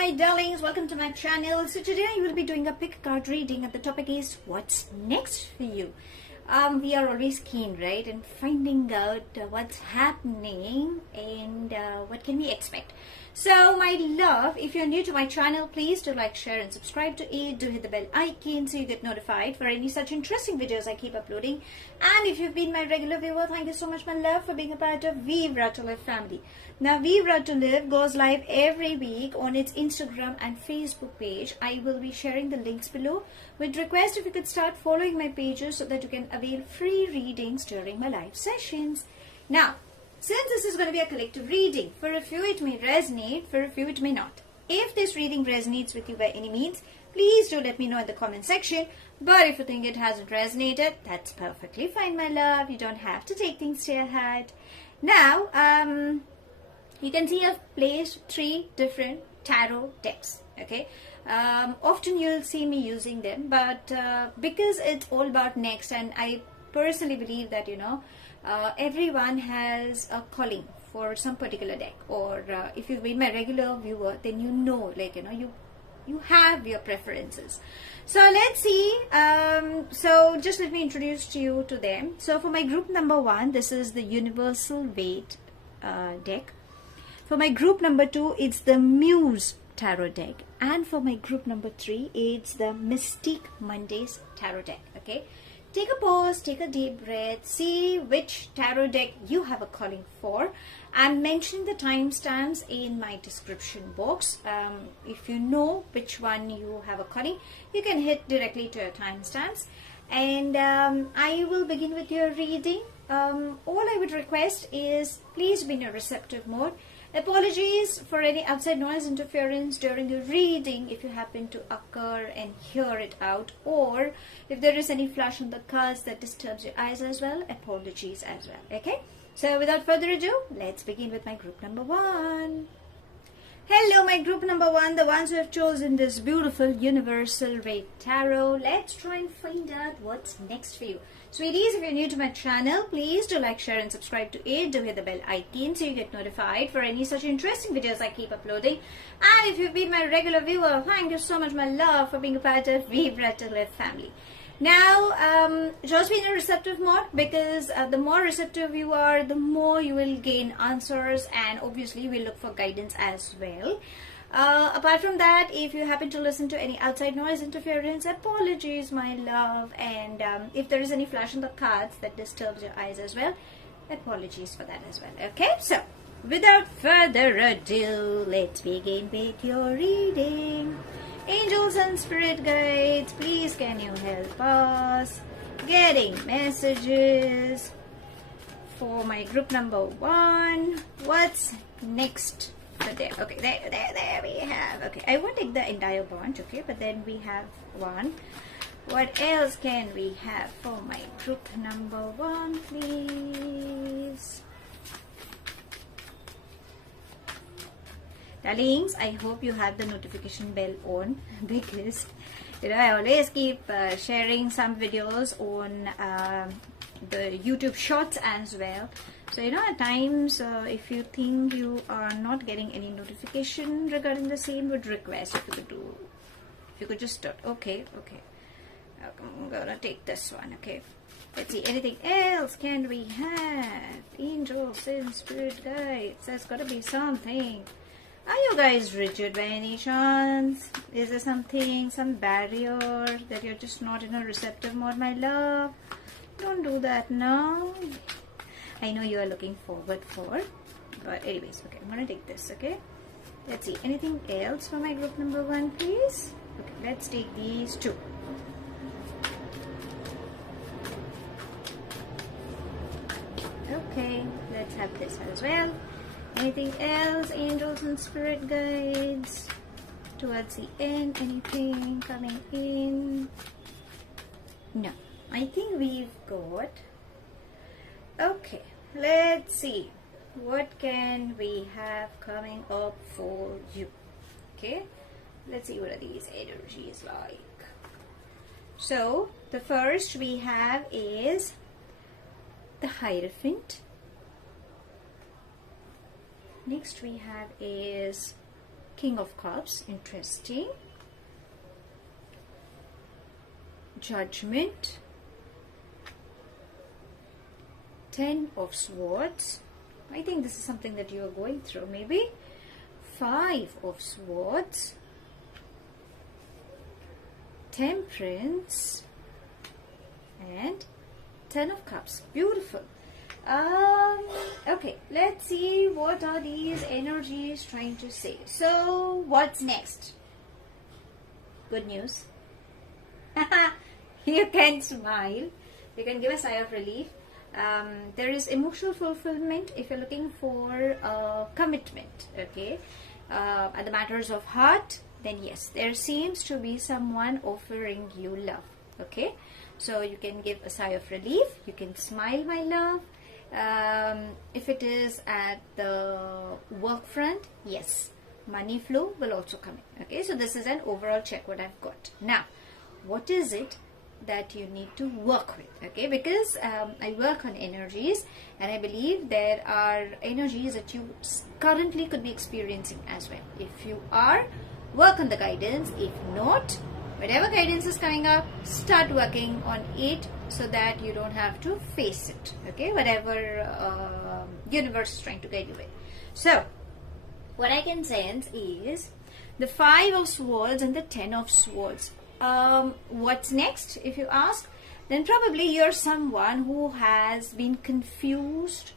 my darlings, welcome to my channel. So today I will be doing a pick card reading and the topic is what's next for you. We are always keen, right, in finding out what's happening and what can we expect. So my love, if you're new to my channel, please do like, share and subscribe to it. Do hit the bell icon so you get notified for any such interesting videos I keep uploading. And if you've been my regular viewer, thank you so much, my love, for being a part of Vivre to Live family. Now Vivre to Live goes live every week on its Instagram and Facebook page. I will be sharing the links below with request if you could start following my pages so that you can avail free readings during my live sessions. Now, since this is going to be a collective reading, for a few it may resonate, for a few it may not. If this reading resonates with you by any means, please do let me know in the comment section. But if you think it hasn't resonated, that's perfectly fine, my love. You don't have to take things to your heart. Now, you can see I've placed 3 different tarot decks, okay? Often you'll see me using them, but because it's all about next, and I personally believe that, you know, everyone has a calling for some particular deck, or if you've been my regular viewer, then you know, like, you know, you have your preferences. So let's see. So just let me introduce to you to them. So for my group number 1, this is the Universal Waite deck. For my group number 2, it's the Muse tarot deck, and for my group number 3, it's the Mystique Mondays tarot deck. Okay, take a pause, take a deep breath, see which tarot deck you have a calling for. I'm mentioning the timestamps in my description box. If you know which one you have a calling, you can hit directly to your timestamps, and I will begin with your reading. All I would request is please be in a receptive mode. Apologies for any outside noise interference during the reading if you happen to occur and hear it out, or if there is any flash on the cards that disturbs your eyes as well, apologies as well. Okay, so without further ado, let's begin with my group number 1. Hello, my group number 1, the ones who have chosen this beautiful Universal Waite Tarot. Let's try and find out what's next for you. Sweeties, if you're new to my channel, please do like, share and subscribe to it. Do hit the bell icon so you get notified for any such interesting videos I keep uploading. And if you've been my regular viewer, thank you so much, my love, for being a part of Vivre to Live family. Now, just be in a receptive mode, because the more receptive you are, the more you will gain answers, and obviously we'll look for guidance as well. Apart from that, if you happen to listen to any outside noise interference, apologies, my love, and if there is any flash on the cards that disturbs your eyes as well, apologies for that as well. Okay, so without further ado, let's begin with your reading. Angels and spirit guides, please can you help us getting messages for my group number 1? What's next for them? Okay, there we have. Okay, I won't take the entire bunch, okay, but then we have 1. What else can we have for my group number 1, please? Darlings, I hope you have the notification bell on, because, you know, I always keep sharing some videos on the YouTube shorts as well. So, you know, at times if you think you are not getting any notification regarding the same, would request if you could just start. Okay, I'm gonna take this one. Okay, let's see, anything else can we have? Angels and spirit guides, there's gotta be something. Are you guys rigid by any chance? Is there something, some barrier that you're just not in a receptive mode, my love? Don't do that now. I know you are looking forward for, but anyways, okay, I'm gonna take this. Okay, let's see, anything else for my group number 1, please? Okay, let's take these 2. Okay, let's have this as well. Anything else, angels and spirit guides? Towards the end, anything coming in? No, I think we've got. Okay, let's see. What can we have coming up for you? Okay, let's see what are these energies like. So, the first we have is the Hierophant. Next we have is King of Cups, interesting. Judgment. 10 of Swords. I think this is something that you are going through, maybe. 5 of Swords. Temperance. And 10 of Cups. Beautiful. Okay, let's see what are these energies trying to say. So, what's next? Good news. You can smile. You can give a sigh of relief. There is emotional fulfillment if you're looking for commitment. Okay, at the matters of heart, then yes, there seems to be someone offering you love. Okay, so you can give a sigh of relief. You can smile, my love. If it is at the work front, yes, money flow will also come in. Okay, so this is an overall check what I've got. Now, what is it that you need to work with? Okay, because I work on energies, and I believe there are energies that you currently could be experiencing as well. If you are, work on the guidance. If not, whatever guidance is coming up, start working on it so that you don't have to face it. Okay, whatever universe is trying to guide you with. So, what I can sense is the 5 of Swords and the 10 of Swords. What's next, if you ask? Then probably you're someone who has been confused,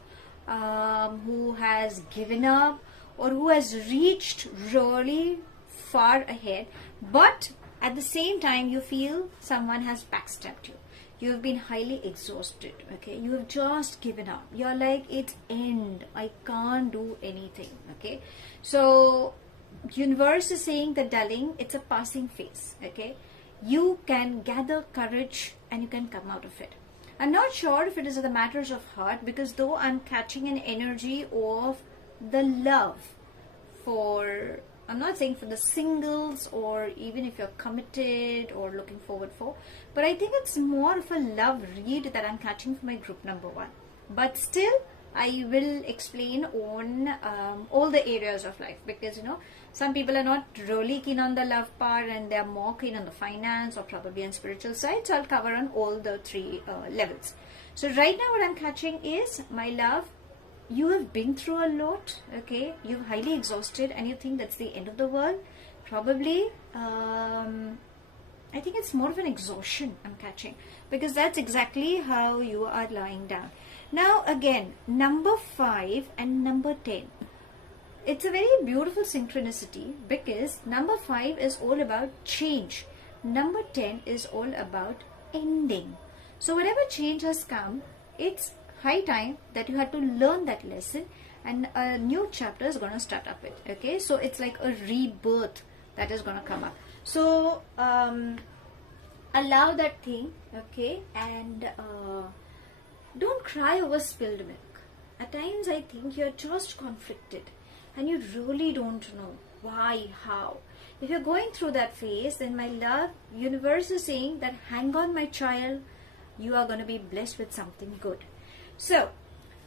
who has given up, or who has reached really far ahead, but at the same time you feel someone has backstabbed you. You've been highly exhausted. Okay, you have just given up. You're like, it's end, I can't do anything. Okay, so universe is saying that, darling, it's a passing phase. Okay, you can gather courage and you can come out of it. I'm not sure if it is the matters of heart, because though I'm catching an energy of the love for, I'm not saying for the singles or even if you're committed or looking forward for, but I think it's more of a love read that I'm catching for my group number 1. But still, I will explain on all the areas of life, because some people are not really keen on the love part and they are more keen on the finance or probably on spiritual side. So I'll cover on all the 3 levels. So right now what I'm catching is, my love, you have been through a lot. Okay, you're highly exhausted and you think that's the end of the world. Probably I think it's more of an exhaustion I'm catching, because that's exactly how you are lying down. Now again, number 5 and number 10. It's a very beautiful synchronicity, because number 5 is all about change. Number 10 is all about ending. So whatever change has come, it's high time that you had to learn that lesson, and a new chapter is going to start up it. Okay, so it's like a rebirth that is going to come up. So allow that thing. Okay, and don't cry over spilled milk. At times I think you're just conflicted and you really don't know why, how. If you're going through that phase, then my love, universe is saying that, hang on my child, you are going to be blessed with something good. So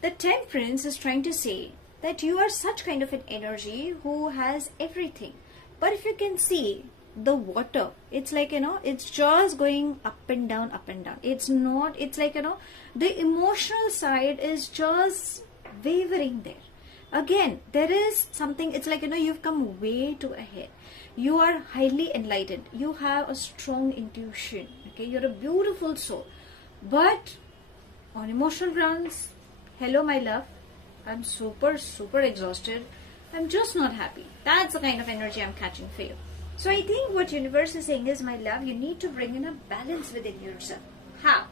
the Temperance is trying to say that you are such kind of an energy who has everything, but if you can see the water, it's like, it's just going up and down, up and down. It's not, it's like, the emotional side is just wavering there. Again, there is something, it's like, you've come way too ahead. You are highly enlightened. You have a strong intuition. Okay, you're a beautiful soul. But on emotional grounds, hello my love, I'm super exhausted. I'm just not happy. That's the kind of energy I'm catching for you. So I think what universe is saying is, my love, you need to bring in a balance within yourself. How?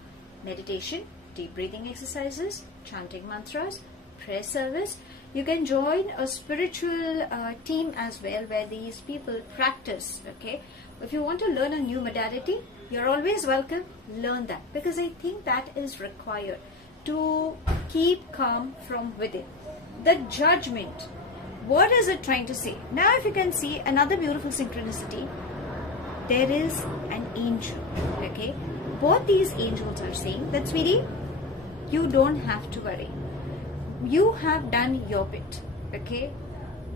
Meditation, deep breathing exercises, chanting mantras, prayer service. You can join a spiritual team as well, where these people practice. Okay, if you want to learn a new modality, you're always welcome. Learn that, because I think that is required to keep calm from within. The Judgment, what is it trying to say? Now if you can see another beautiful synchronicity, there is an angel. Okay, both these angels are saying that, sweetie, you don't have to worry. You have done your bit. Okay,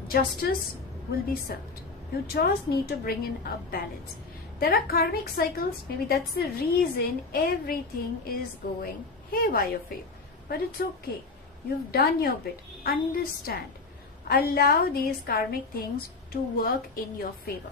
justice will be served. You just need to bring in a balance. There are karmic cycles. Maybe that's the reason everything is going haywire for you. But it's okay. You've done your bit. Understand. Allow these karmic things to work in your favor.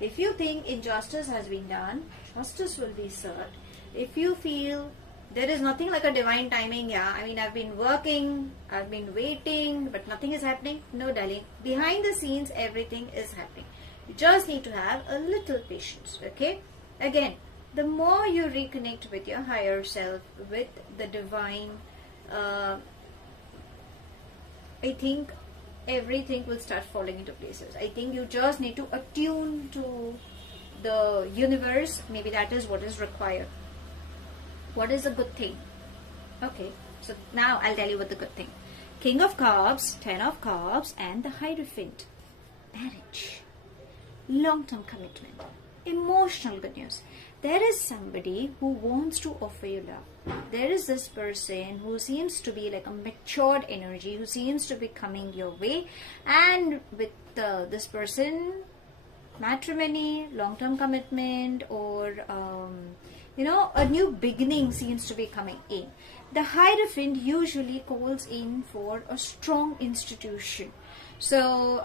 If you think injustice has been done, justice will be served. If you feel there is nothing like a divine timing, I mean, I've been working, I've been waiting, but nothing is happening. No, darling. Behind the scenes, everything is happening. You just need to have a little patience, okay? Again, the more you reconnect with your higher self, with the divine, I think everything will start falling into places. I think you just need to attune to the universe. Maybe that is what is required. What is a good thing? Okay, so now I'll tell you what the good thing. King of Cups, Ten of Cups, and the Hierophant. Marriage. Long-term commitment. Emotional good news. There is somebody who wants to offer you love. There is this person who seems to be like a matured energy, who seems to be coming your way, and with this person, matrimony, long-term commitment, or a new beginning seems to be coming in. The Hierophant usually calls in for a strong institution. So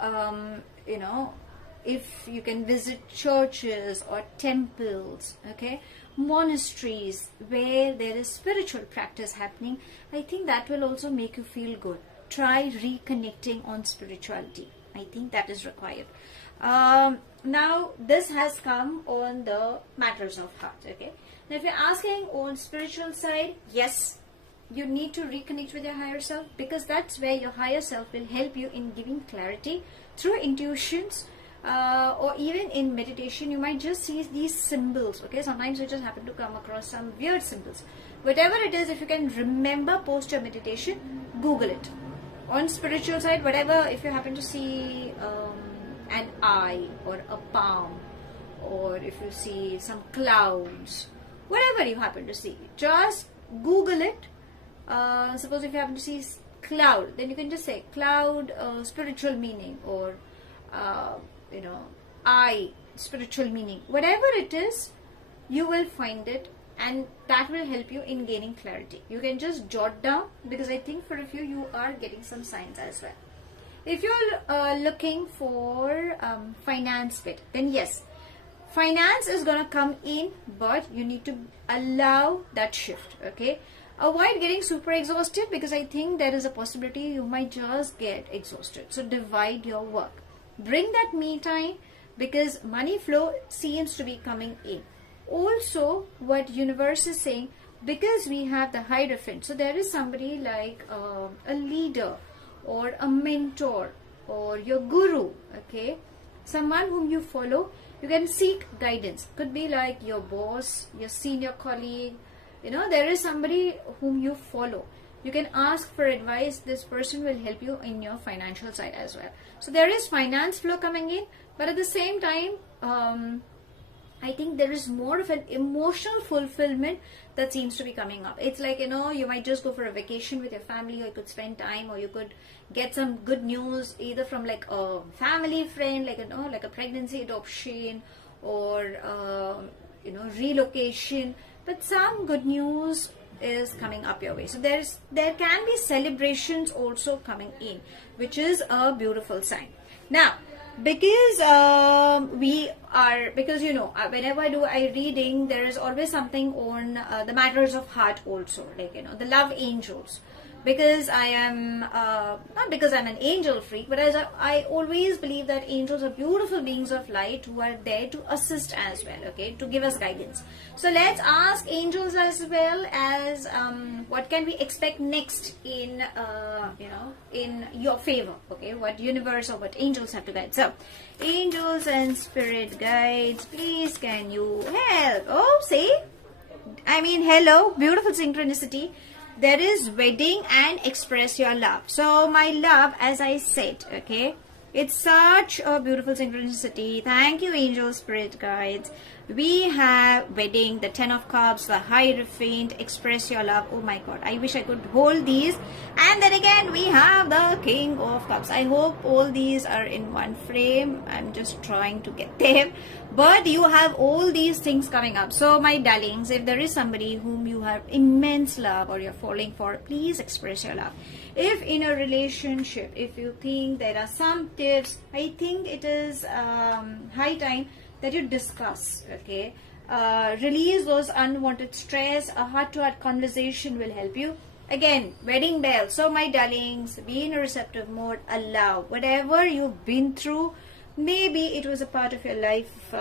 if you can visit churches or temples, okay, monasteries where there is spiritual practice happening, I think that will also make you feel good. Try reconnecting on spirituality. I think that is required. Now this has come on the matters of heart, okay. Now if you're asking on spiritual side, yes, you need to reconnect with your higher self, because that's where your higher self will help you in giving clarity through intuitions. Or even in meditation, you might just see these symbols, okay. Sometimes you just happen to come across some weird symbols. Whatever it is, if you can remember post your meditation, Google it. On spiritual side, whatever, if you happen to see an eye or a palm, or if you see some clouds, whatever you happen to see, just Google it. Suppose if you happen to see cloud, then you can just say cloud, spiritual meaning, or eye, spiritual meaning. Whatever it is, you will find it, and that will help you in gaining clarity. You can just jot down, because I think for a few you are getting some signs as well. If you're looking for finance bit, then yes, finance is gonna come in, but you need to allow that shift, okay. Avoid getting super exhausted, because I think there is a possibility you might just get exhausted. So divide your work. Bring that me time, because money flow seems to be coming in. Also, what universe is saying, because we have the Hierophant, so there is somebody like a leader or a mentor or your guru, okay, someone whom you follow. You can seek guidance. Could be like your boss, your senior colleague, there is somebody whom you follow. You can ask for advice. This person will help you in your financial side as well. So there is finance flow coming in, but at the same time, I think there is more of an emotional fulfillment that seems to be coming up. It's like, you might just go for a vacation with your family, or you could spend time, or you could get some good news either from like a family friend, like a pregnancy, adoption, or relocation. But some good news is coming up your way. So there can be celebrations also coming in, which is a beautiful sign. Now, because whenever I do reading, there is always something on the matters of heart also, like the love angels. Because I am not because I'm an angel freak, but as I always believe that angels are beautiful beings of light who are there to assist as well, okay, to give us guidance. So let's ask angels as well as what can we expect next in in your favor, okay, what universe or what angels have to guide. So angels and spirit guides, please can you help? Oh, see, I mean, hello, beautiful synchronicity. There is wedding and express your love. So my love, as I said, okay, it's such a beautiful synchronicity. Thank you, angel spirit guides. We have wedding, the 10 of cups, the hierophant, express your love. Oh my god, I wish I could hold these. And then again we have the king of cups. I hope all these are in one frame. I'm just trying to get there, but you have all these things coming up. So my darlings, if there is somebody whom you have immense love or you're falling for, please express your love. If in a relationship, if you think there are some tips, I think it is high time that you discuss, okay? Release those unwanted stress. A heart-to-heart conversation will help you. Again, wedding bell. So my darlings, be in a receptive mode. Allow whatever you've been through. Maybe it was a part of your life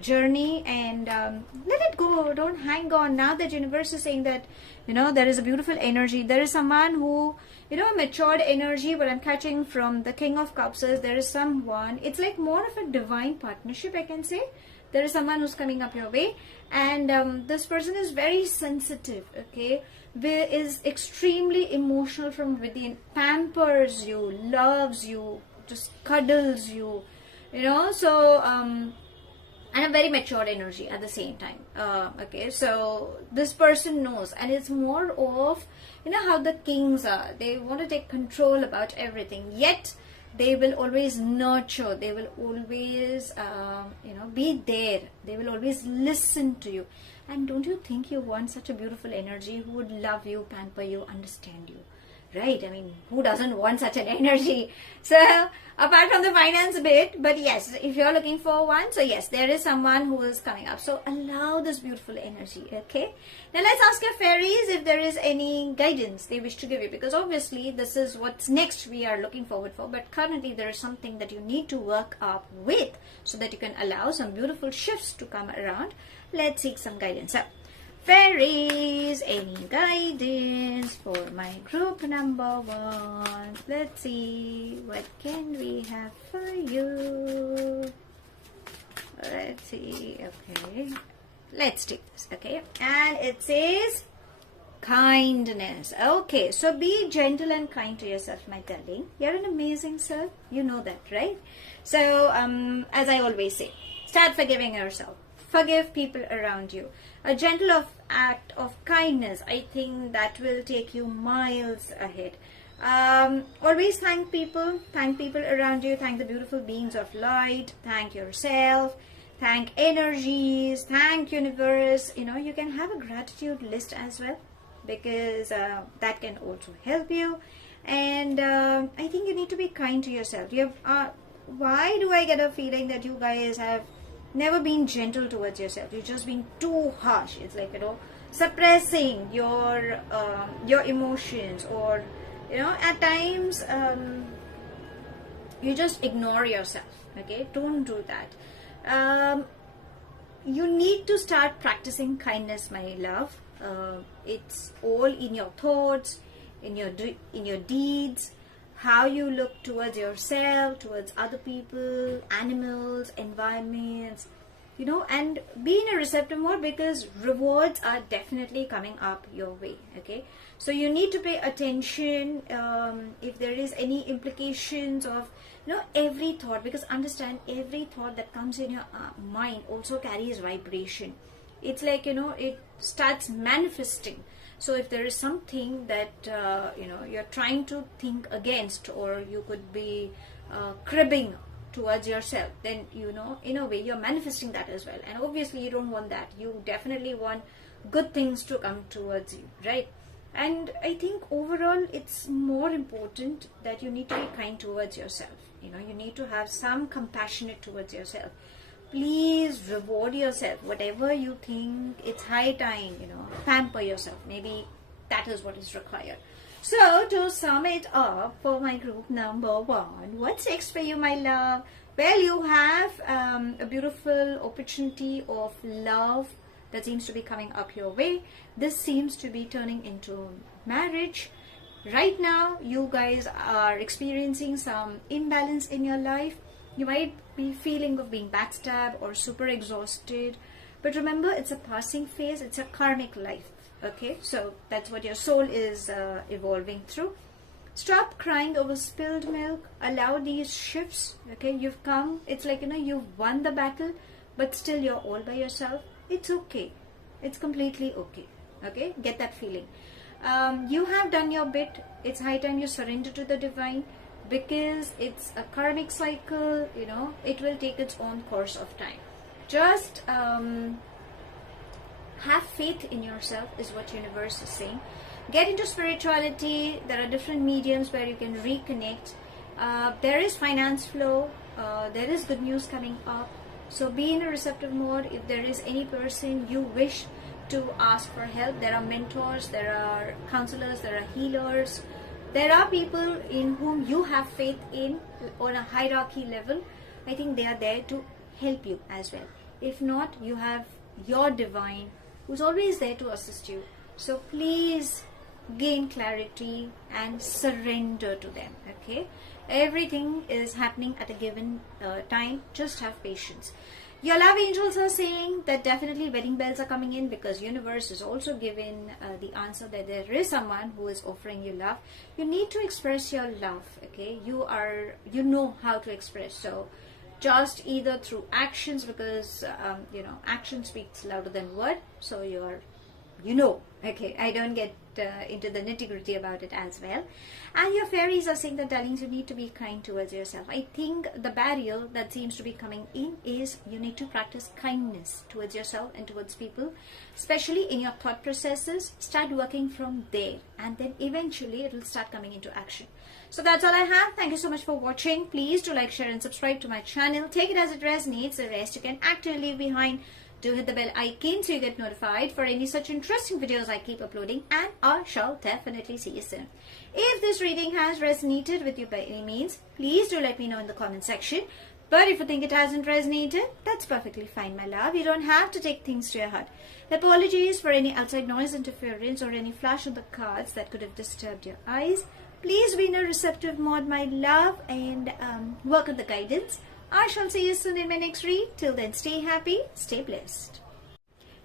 journey, and let it go. Don't hang on. Now that universe is saying that, you know, there is a beautiful energy. There is someone who, you know, matured energy. What I'm catching from the King of Cups is there is someone. It's like more of a divine partnership, I can say. There is someone who's coming up your way, and this person is very sensitive, okay? Is extremely emotional from within, pampers you, loves you, just cuddles you, you know. So and a very matured energy at the same time. Okay, so this person knows, and it's more of, you know, how the kings are. They want to take control about everything, yet they will always nurture. They will always, you know, be there. They will always listen to you. And don't you think you want such a beautiful energy who would love you, pamper you, understand you? Right? I mean, who doesn't want such an energy? So, apart from the finance bit, but yes, if you're looking for one, so yes, there is someone who is coming up. So, allow this beautiful energy, okay? Now, let's ask your fairies if there is any guidance they wish to give you, because obviously, this is what's next we are looking forward for, but currently, there is something that you need to work up with so that you can allow some beautiful shifts to come around. Let's seek some guidance. So, fairies, any guidance for my group number 1? Let's see, what can we have for you? Let's see, okay. Let's take this, okay. And it says kindness. Okay, so be gentle and kind to yourself, my darling. You're an amazing self. You know that, right? So, as I always say, start forgiving yourself. Forgive people around you. A gentle act of kindness, I think that will take you miles ahead. Always thank people around you. Thank the beautiful beings of light. Thank yourself. Thank energies. Thank universe. You know, you can have a gratitude list as well, because that can also help you. And I think you need to be kind to yourself. You have, why do I get a feeling that you guys have never been gentle towards yourself? You've just been too harsh. It's like, you know, suppressing your emotions, or, you know, at times you just ignore yourself. Okay, don't do that. You need to start practicing kindness, my love. It's all in your thoughts, in your deeds, how you look towards yourself, towards other people, animals, environments, you know, and be in a receptive mode, because rewards are definitely coming up your way. Okay, so you need to pay attention if there is any implications of, you know, every thought, because understand, every thought that comes in your mind also carries vibration. It's like, you know, it starts manifesting. So if there is something that you know, you're trying to think against, or you could be cribbing towards yourself, then, you know, in a way you're manifesting that as well. And obviously you don't want that. You definitely want good things to come towards you, right? And I think overall it's more important that you need to be kind towards yourself. You know, you need to have some compassionate towards yourself. Please reward yourself. Whatever you think, it's high time, you know, pamper yourself. Maybe that is what is required. So, to sum it up for my group number 1, what's next for you, my love? Well, you have a beautiful opportunity of love that seems to be coming up your way. This seems to be turning into marriage. Right now, you guys are experiencing some imbalance in your life. You might be feeling of being backstabbed or super exhausted. But remember, it's a passing phase. It's a karmic life. Okay, so that's what your soul is evolving through. Stop crying over spilled milk. Allow these shifts. Okay, you've come. It's like, you know, you've won the battle. but still you're all by yourself, it's okay. It's completely okay. Okay, get that feeling. You have done your bit. It's high time you surrender to the divine, because it's a karmic cycle, you know, it will take its own course of time. Just have faith in yourself is what universe is saying. Get into spirituality. There are different mediums where you can reconnect. There is finance flow. There is good news coming up. So be in a receptive mode. If there is any person you wish to ask for help, there are mentors, there are counselors, there are healers, there are people in whom you have faith in on a hierarchy level. I think they are there to help you as well. If not, you have your divine who's always there to assist you. So please gain clarity and surrender to them. Okay, everything is happening at a given time. Just have patience. Your love angels are saying that definitely wedding bells are coming in, because universe is also given the answer that there is someone who is offering you love. You need to express your love. Okay, you know how to express. So just either through actions, because you know, action speaks louder than word. So okay, I don't get into the nitty-gritty about it as well. And your fairies are saying that, darlings, you need to be kind towards yourself. I think the barrier that seems to be coming in is you need to practice kindness towards yourself and towards people, especially in your thought processes. Start working from there, and then eventually it will start coming into action. So that's all I have. Thank you so much for watching. Please do like, share and subscribe to my channel. Take it as it resonates. The rest you can actually leave behind. Do hit the bell icon so you get notified for any such interesting videos I keep uploading, and I shall definitely see you soon. If this reading has resonated with you by any means, please do let me know in the comment section. But if you think it hasn't resonated, that's perfectly fine, my love. You don't have to take things to your heart. Apologies for any outside noise interference or any flash on the cards that could have disturbed your eyes. Please be in a receptive mode, my love, and work on the guidance. I shall see you soon in my next read. Till then, stay happy, stay blessed.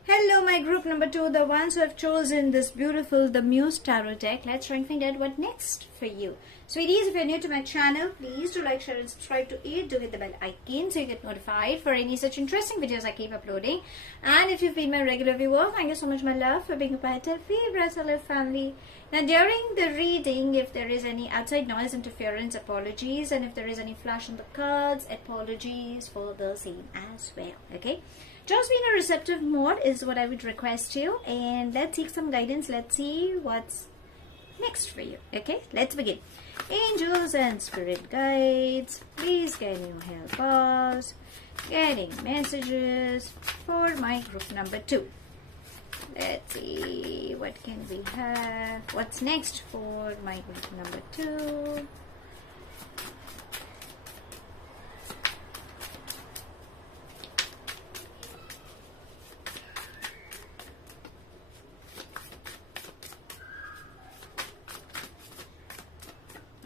Hello, my group number 2, the ones who have chosen this beautiful The Muse Tarot deck. Let's try and find out what next for you. Sweeties, if you're new to my channel, please do like, share and subscribe to it. Do hit the bell icon so you get notified for any such interesting videos I keep uploading. And if you've been my regular viewer, thank you so much, my love, for being a part of Vivre family. Now, during the reading, if there is any outside noise interference, apologies. And if there is any flash on the cards, apologies for the same as well. Okay, just be in a receptive mode is what I would request you. And let's seek some guidance. Let's see what's next for you. Okay, let's begin. Angels and spirit guides, please can you help us getting messages for my group number 2. Let's see, what can we have? What's next for my group number 2?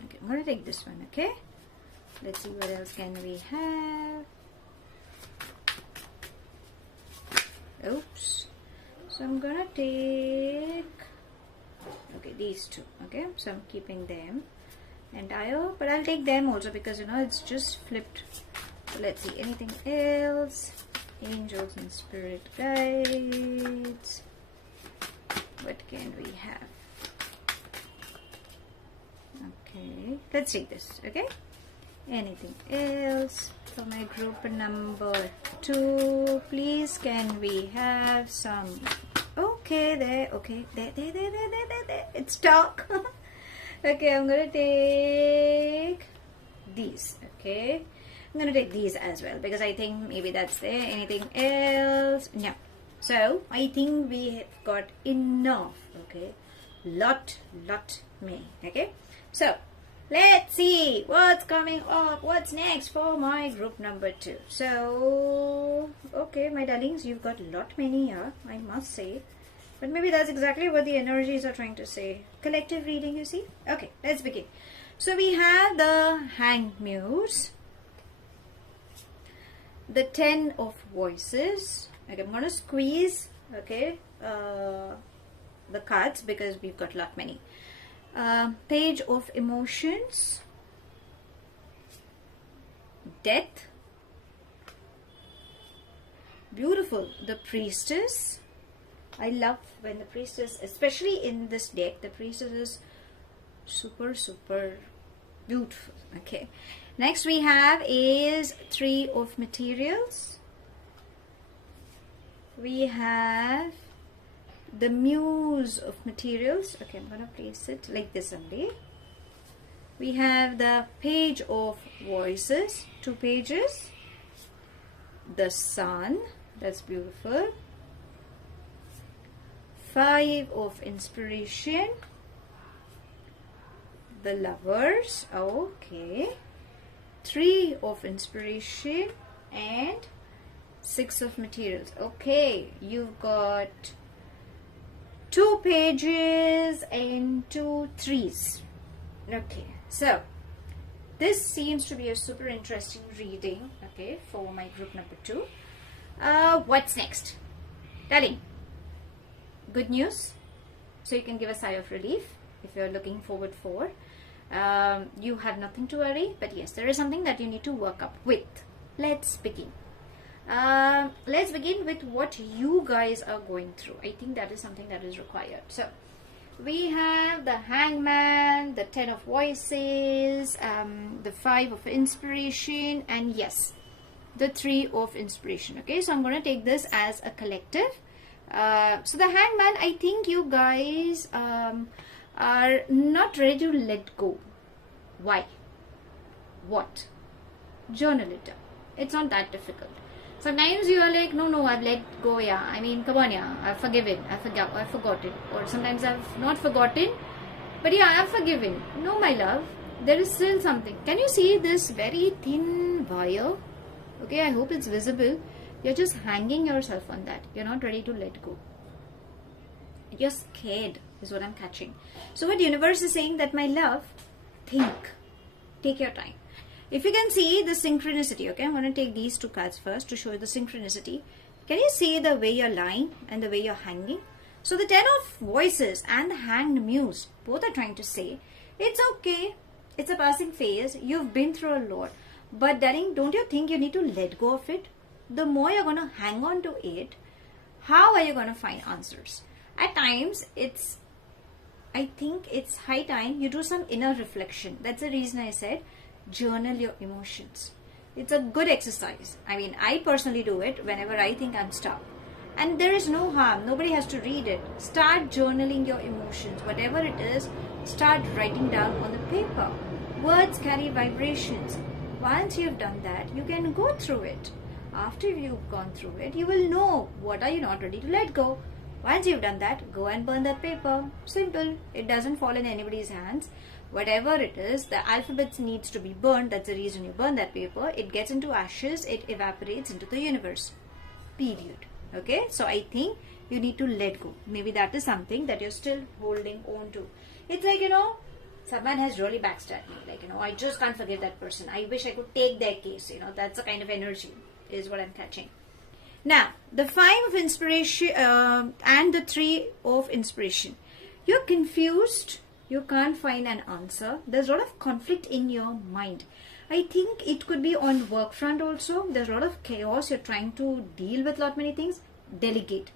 Okay, I'm going to take this one, okay? Let's see what else can we have. Oops. So I'm gonna take, okay, these 2, okay, so I'm keeping them, and but I'll take them also, because you know it's just flipped. So let's see, anything else? Angels and spirit guides, what can we have? Okay, let's take this. Okay, anything else for my group number 2? Please can we have some? Okay, there. Okay, there. It's dark. Okay, I'm gonna take these. Okay, I'm gonna take these as well, because I think maybe that's there. Anything else? No. So I think we have got enough. Okay, lot me. Okay, so let's see what's coming up. What's next for my group number 2? So, okay, my darlings, you've got a lot many here, I must say. But maybe that's exactly what the energies are trying to say. Collective reading, you see? Okay, let's begin. So we have the Hanged Muse, the 10 of Voices. Okay, I'm going to squeeze, okay, the cards, because we've got a lot many. Page of Emotions, Death, Beautiful. The Priestess. I love when the Priestess, especially in this deck, the Priestess is super, super beautiful. Okay. Next we have is Three of Materials. We have the Muse of Materials. Okay, I'm gonna place it like this only. We have the Page of Voices, 2 pages. The Sun, that's beautiful. 5 of Inspiration. The Lovers, okay. 3 of Inspiration and 6 of Materials. Okay, you've got 2 pages and 2 threes. Okay, so this seems to be a super interesting reading, okay, for my group number 2. What's next? Darling, good news. So you can give a sigh of relief if you're looking forward for. You have nothing to worry, but yes, there is something that you need to work up with. Let's begin. Let's begin with what you guys are going through. I think that is something that is required. So we have the Hangman, the 10 of Voices, the 5 of Inspiration, and yes, the 3 of Inspiration. Okay, so I'm going to take this as a collective. So the Hangman, I think you guys are not ready to let go. Why? What? Journal it down. It's not that difficult. Sometimes you are like, no, I've let go, yeah. I mean, come on, yeah. I've forgiven. I've forgotten. Or sometimes I've not forgotten, but yeah, I've forgiven. No, my love. There is still something. Can you see this very thin wire? Okay, I hope it's visible. You're just hanging yourself on that. You're not ready to let go. You're scared is what I'm catching. So what universe is saying that, my love, think. Take your time. If you can see the synchronicity, okay, I'm going to take these 2 cards first to show you the synchronicity. Can you see the way you're lying and the way you're hanging? So the 10 of Voices and the Hanged Muse, both are trying to say, it's okay. It's a passing phase. You've been through a lot. But darling, don't you think you need to let go of it? The more you're going to hang on to it, how are you going to find answers? At times, I think it's high time you do some inner reflection. That's the reason I said journal your emotions. It's a good exercise. I mean, I personally do it whenever I think I'm stuck. And there is no harm. Nobody has to read it. Start journaling your emotions. Whatever it is, start writing down on the paper. Words carry vibrations. Once you've done that, you can go through it. After you've gone through it, you will know what are you not ready to let go. Once you've done that, go and burn that paper. Simple. It doesn't fall in anybody's hands. Whatever it is, the alphabets needs to be burned. That's the reason you burn that paper. It gets into ashes. It evaporates into the universe. Period. Okay? So I think you need to let go. Maybe that is something that you're still holding on to. It's like, someone has really backstabbed me. Like, I just can't forgive that person. I wish I could take their case. That's the kind of energy is what I'm catching. Now, the 5 of Inspiration and the 3 of Inspiration. You're confused. You can't find an answer. There's a lot of conflict in your mind. I think it could be on work front also. There's a lot of chaos. You're trying to deal with lot many things. Delegate.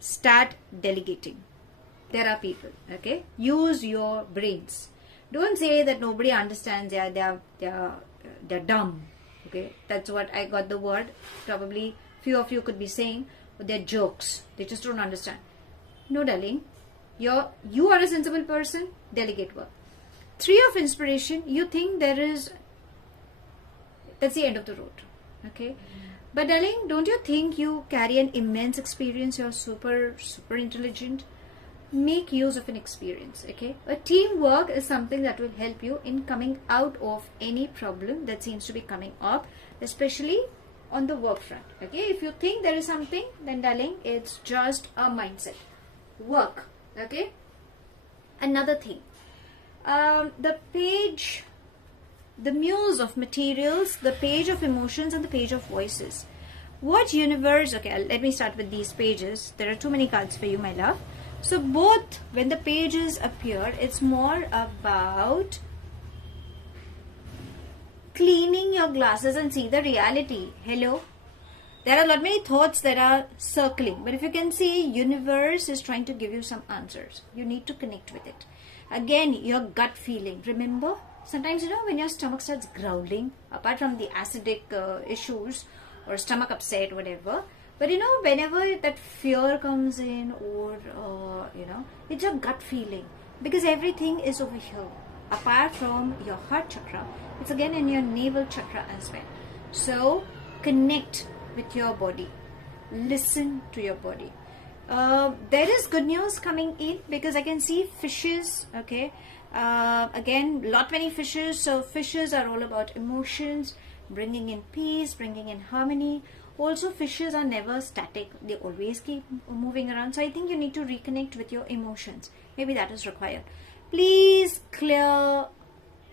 Start delegating. There are people. Okay. Use your brains. Don't say that nobody understands. They're dumb. Okay. That's what I got the word. Probably few of you could be saying, but they're jokes. They just don't understand. No, darling. You are a sensible person. Delegate work. 3 of Inspiration. You think that's the end of the road. Okay. But darling, don't you think you carry an immense experience? You're super, super intelligent. Make use of an experience. Okay. A teamwork is something that will help you in coming out of any problem that seems to be coming up, especially on the work front. Okay. If you think there is something, then darling, it's just a mindset. Work. Okay. Another thing. The page, the Muse of Materials, the Page of Emotions, and the Page of Voices. What universe? Okay, let me start with these pages. There are too many cards for you, my love. So both, when the pages appear, it's more about cleaning your glasses and see the reality. Hello? there are a lot many thoughts that are circling, but if you can see, universe is trying to give you some answers. You need to connect with it. Again, your gut feeling. Remember, sometimes, you know, when your stomach starts growling, apart from the acidic issues or stomach upset, whatever, but you know, whenever that fear comes in, or you know, it's your gut feeling, because everything is over here. Apart from your heart chakra, it's again in your navel chakra as well. So connect with your body, listen to your body. There is good news coming in, because I can see fishes. Okay, again, lot many fishes. So fishes are all about emotions, bringing in peace, bringing in harmony. Also, fishes are never static, they always keep moving around. So I think you need to reconnect with your emotions. Maybe that is required. Please clear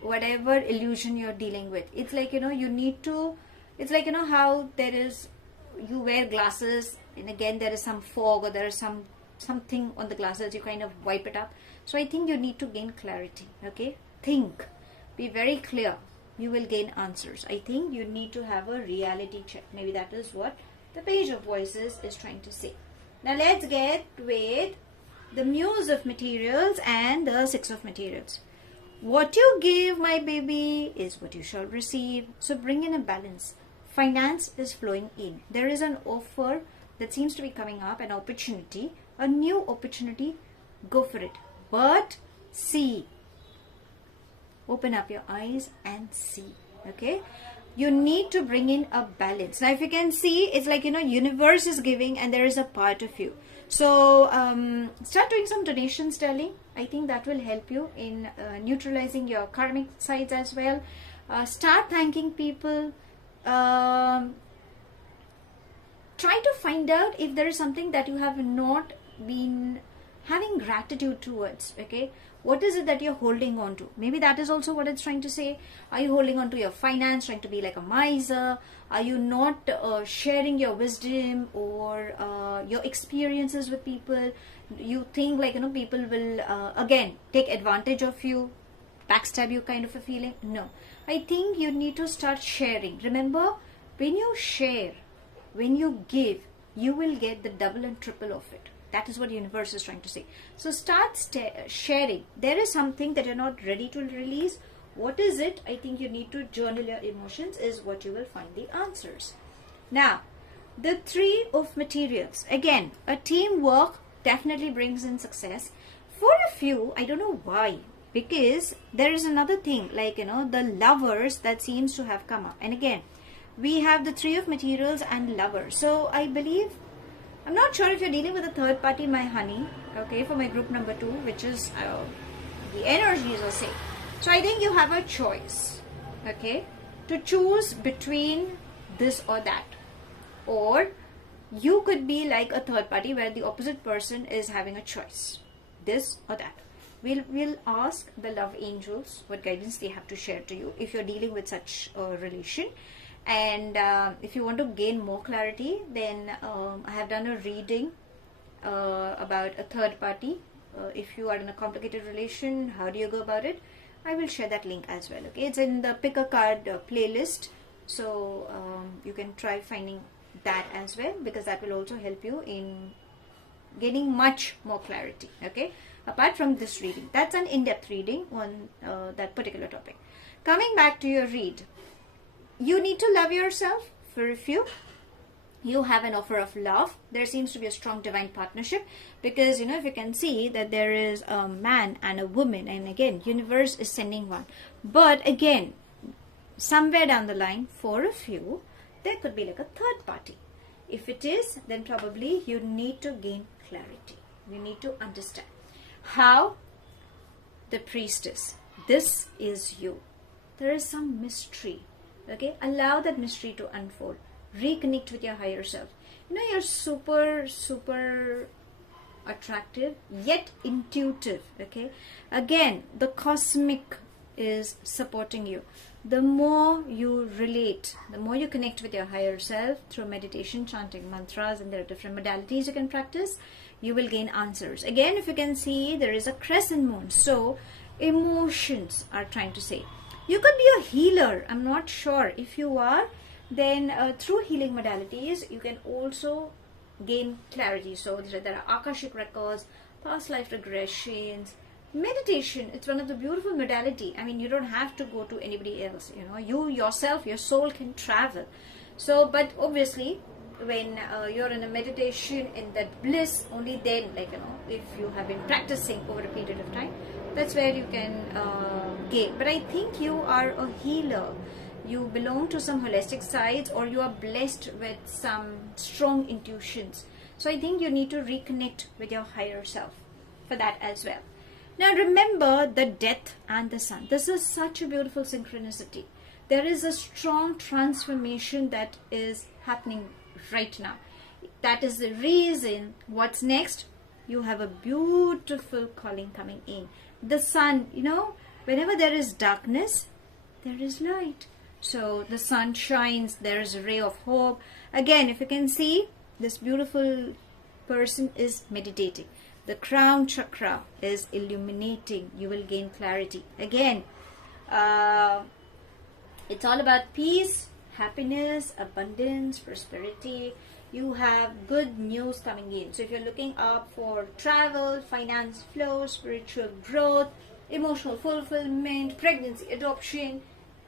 whatever illusion you're dealing with. It's like, you know, you need to, it's like, you know, how there is, you wear glasses and again there is some fog, or there is something on the glasses, you kind of wipe it up. So I think you need to gain clarity. Okay, think, be very clear, you will gain answers. I think you need to have a reality check. Maybe that is what the Page of Voices is trying to say. Now let's get with the Muse of Materials and the Six of Materials. What you give, my baby, is what you shall receive. So bring in a balance. Finance is flowing in. There is an offer that seems to be coming up, an opportunity, a new opportunity. Go for it. But see. Open up your eyes and see. Okay, you need to bring in a balance. Now if you can see, it's like, you know, universe is giving and there is a part of you. So start doing some donations, darling. I think that will help you in neutralizing your karmic sides as well. Start thanking people. Try to find out if there is something that you have not been having gratitude towards. Okay, what is it that you're holding on to? Maybe that is also what it's trying to say. Are you holding on to your finance, trying to be like a miser? Are you not sharing your wisdom or your experiences with people? You think like, you know, people will again take advantage of you, backstab you, kind of a feeling? No, I think you need to start sharing. Remember, when you share, when you give, you will get the double and triple of it. That is what the universe is trying to say. So start sharing. There is something that you're not ready to release. What is it? I think you need to journal your emotions, is what you will find the answers. Now, the Three of Materials. Again, a teamwork definitely brings in success. For a few, I don't know why, because there is another thing, like, you know, the Lovers that seems to have come up. And again, we have the Three of Materials and Lovers. So I believe, I'm not sure if you're dealing with a third party, my honey, okay, for my group number 2, which is the energies are saying. So I think you have a choice, okay, to choose between this or that. Or you could be like a third party where the opposite person is having a choice, this or that. We'll ask the love angels what guidance they have to share to you if you're dealing with such a relation. And if you want to gain more clarity, then I have done a reading about a third party. If you are in a complicated relation, how do you go about it? I will share that link as well. Okay, it's in the Pick a Card playlist. So you can try finding that as well, because that will also help you in gaining much more clarity. Okay, apart from this reading, that's an in-depth reading on that particular topic. Coming back to your read. You need to love yourself. For a few, you have an offer of love. There seems to be a strong divine partnership, because, you know, if you can see that there is a man and a woman, and again, universe is sending one. But again, somewhere down the line, for a few, there could be like a third party. If it is, then probably you need to gain clarity. You need to understand how. The Priestess, this is you. There is some mystery. Okay, allow that mystery to unfold. Reconnect with your higher self. You know, you're super attractive, yet intuitive. Okay, again, the cosmic is supporting you. The more you relate, the more you connect with your higher self through meditation, chanting mantras, and there are different modalities you can practice, you will gain answers. Again, if you can see, there is a crescent moon. So emotions are trying to say. You could be a healer. I'm not sure if you are. Then through healing modalities, you can also gain clarity. So there are Akashic records, past life regressions, meditation. It's one of the beautiful modality. I mean, you don't have to go to anybody else. You know, you yourself, your soul can travel. So, but obviously, when you're in a meditation, in that bliss, only then, like, you know, if you have been practicing over a period of time, that's where you can gain. But I think you are a healer. You belong to some holistic sides, or you are blessed with some strong intuitions. So I think you need to reconnect with your higher self for that as well. Now remember the death and the sun. This is such a beautiful synchronicity. There is a strong transformation that is happening right now. That is the reason what's next. You have a beautiful calling coming in. The sun, you know, whenever there is darkness, there is light. So the sun shines, there is a ray of hope. Again, if you can see, this beautiful person is meditating. The crown chakra is illuminating. You will gain clarity. Again, it's all about peace, happiness, abundance, prosperity. You have good news coming in. So if you're looking up for travel, finance flow, spiritual growth, emotional fulfillment, pregnancy, adoption,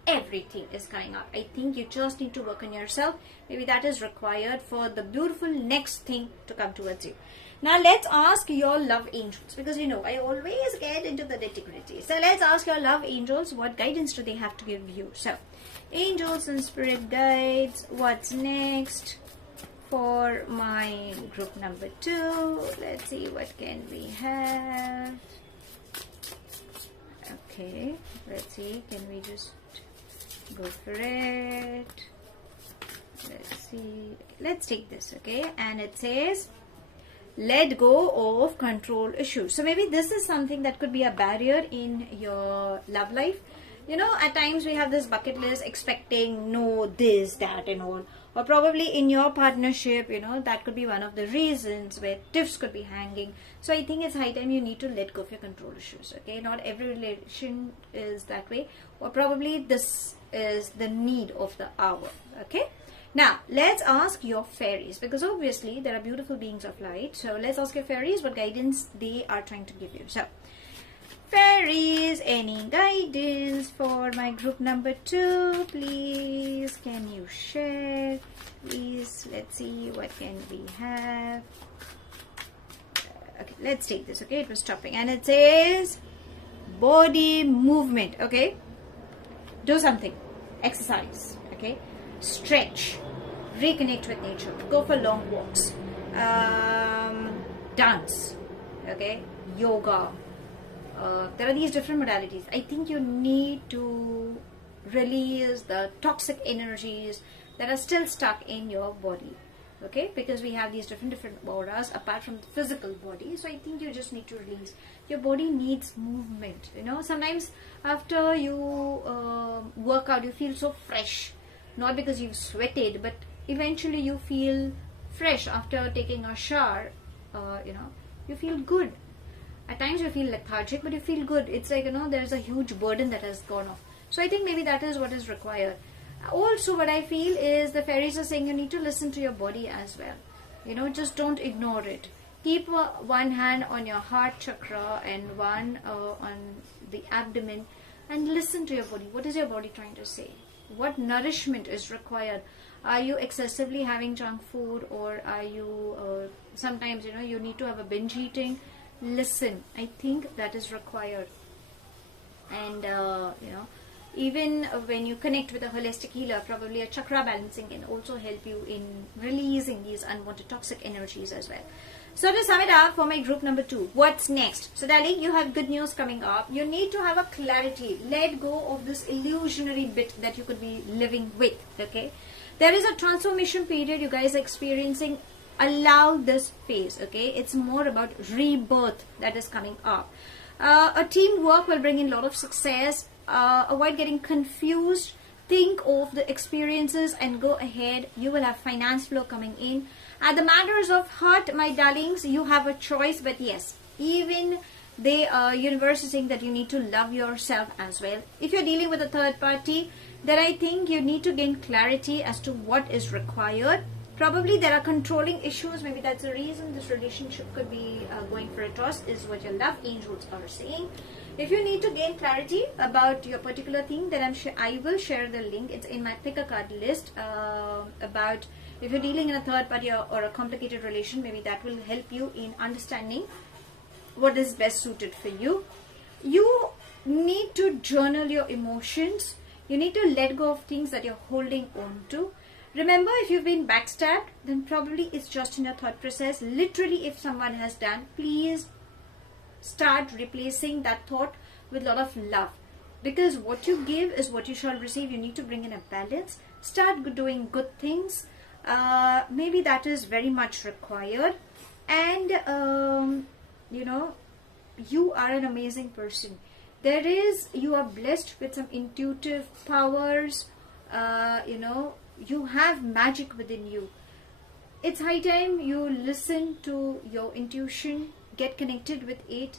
everything is coming up. I think you just need to work on yourself. Maybe that is required for the beautiful next thing to come towards you. Now let's ask your love angels, because you know I always get into the nitty-gritty. So let's ask your love angels, what guidance do they have to give you? So angels and spirit guides, what's next for my group number 2? Let's see, what can we have? Okay, let's see, can we just go for it? Let's see, let's take this. Okay, and it says let go of control issues. So maybe this is something that could be a barrier in your love life. You know, at times we have this bucket list expecting no, this, that and all. Or probably in your partnership, you know, that could be one of the reasons where tiffs could be hanging. So I think it's high time you need to let go of your control issues. Okay, not every relation is that way. Or probably this is the need of the hour. Okay. Now, let's ask your fairies, because obviously there are beautiful beings of light. So let's ask your fairies what guidance they are trying to give you. So, fairies, any guidance for my group number 2? Please, can you share? Please, let's see, what can we have? Okay, let's take this. Okay, it was stopping. And it says body movement. Okay, do something. Exercise. Okay, stretch, reconnect with nature, go for long walks, dance, okay, yoga. There are these different modalities. I think you need to release the toxic energies that are still stuck in your body, okay, because we have these different auras apart from the physical body. So I think you just need to release. Your body needs movement. You know, sometimes after you work out, you feel so fresh. Not because you've sweated, but eventually you feel fresh after taking a shower. You know, you feel good. At times you feel lethargic, but you feel good. It's like, you know, there's a huge burden that has gone off. So I think maybe that is what is required. Also, what I feel is the fairies are saying you need to listen to your body as well. You know, just don't ignore it. Keep one hand on your heart chakra and one on the abdomen, and listen to your body. What is your body trying to say? What nourishment is required? Are you excessively having junk food, or are you sometimes, you know, you need to have a binge eating? Listen, I think that is required. And you know, even when you connect with a holistic healer, probably a chakra balancing can also help you in releasing these unwanted toxic energies as well. So to sum it up for my group number 2, what's next? So darling, you have good news coming up. You need to have a clarity. Let go of this illusionary bit that you could be living with. Okay, there is a transformation period you guys are experiencing. Allow this phase. Okay, it's more about rebirth that is coming up. A teamwork will bring in a lot of success. Avoid getting confused. Think of the experiences and go ahead. You will have finance flow coming in. At the matters of heart, my darlings, you have a choice, but yes, even the universe is saying that you need to love yourself as well. If you're dealing with a third party, then I think you need to gain clarity as to what is required. Probably there are controlling issues. Maybe that's the reason this relationship could be going for a toss, is what your love angels are saying. If you need to gain clarity about your particular thing, then I will share the link. It's in my pick a card list about if you're dealing in a third party or a complicated relation. Maybe that will help you in understanding what is best suited for you. You need to journal your emotions. You need to let go of things that you're holding on to. Remember, if you've been backstabbed, then probably it's just in your thought process. Literally, if someone has done, please start replacing that thought with a lot of love. Because what you give is what you shall receive. You need to bring in a balance. Start doing good things. Maybe that is very much required. And, you know, you are an amazing person. You are blessed with some intuitive powers, you know, you have magic within you. It's high time you listen to your intuition, get connected with it.